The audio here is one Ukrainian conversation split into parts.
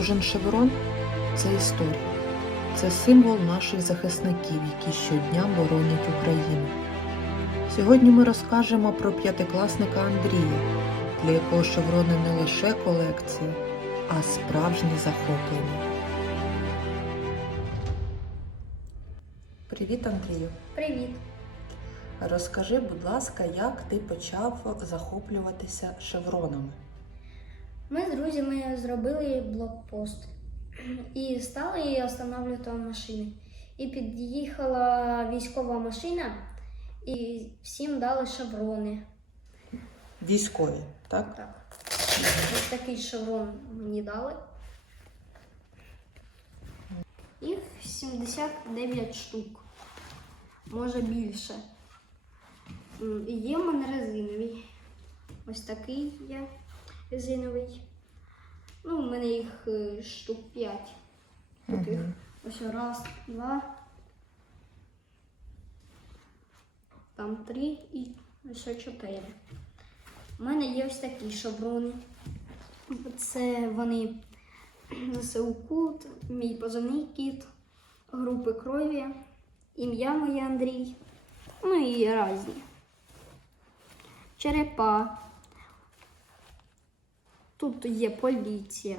Кожен шеврон це історія, це символ наших захисників, які щодня боронять Україну. Сьогодні ми розкажемо про п'ятикласника Андрія, для якого шеврони не лише колекція, а справжнє захоплення. Привіт, Андрію. Привіт! Розкажи, будь ласка, як ти почав захоплюватися шевронами? Ми з друзями зробили блокпост і стали встановлювати машини. І під'їхала військова машина, і всім дали шеврони. Військові, так? Так. Ось такий шеврон мені дали. Їх 79 штук, може більше. І Є в мене резиновий. Ось такий є резиновий. Ну, у мене їх е, штук 5 таких. Мгм. Ось раз, два. Там три і ще чотири. У мене є ось такі шаблони. Це вони ЗСУ Кут, мій позивний кіт, групи крові, ім'я моє Андрій. Ну і різні. Черепа. Тут є поліція.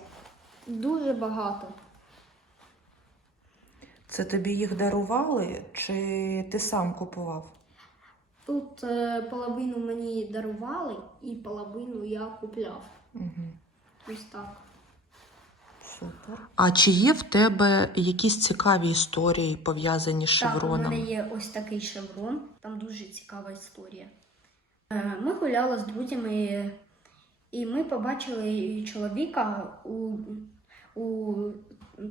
Дуже багато. Це тобі їх дарували, чи ти сам купував? Тут е, половину мені дарували і половину я купляв. Угу. Ось так. Супер. А чи є в тебе якісь цікаві історії пов'язані з Так, у мене є ось такий шеврон, там дуже цікава історія. Е, Ми гуляли з друзями, і ми побачили чоловіка у, у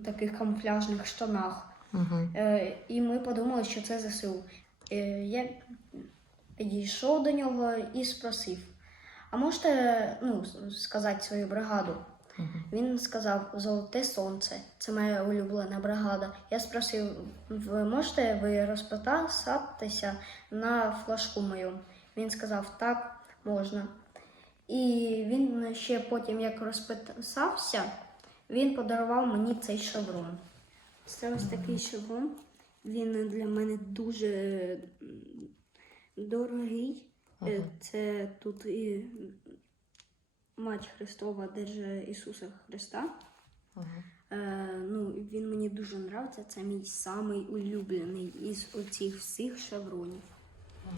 таких камуфляжних штанах. Угу. Е, І ми подумали, що це ЗСУ. Е, Я підійшов до нього і спросив: а можете ну, сказати свою бригаду? Угу. Він сказав Золоте сонце, це моя улюблена бригада. Я спросив, ви можете ви розписатися на флажку мою? Він сказав, так, можна. І він ще потім, як розписався, він подарував мені цей шеврон. Це ось такий шеврон. Він для мене дуже дорогий. Е, Ага. Це тут і Мать Христова держа Ісуса Христа. Ага. Е, ну, він мені дуже подобається. Це мій самий улюблений із оцих всіх шевронів.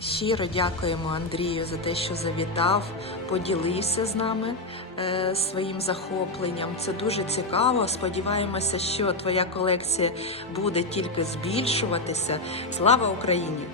Щиро дякуємо Андрію за те, що завітав, поділився з нами е, своїм захопленням. Це дуже цікаво. Сподіваємося, що твоя колекція буде тільки збільшуватися. Слава Україні!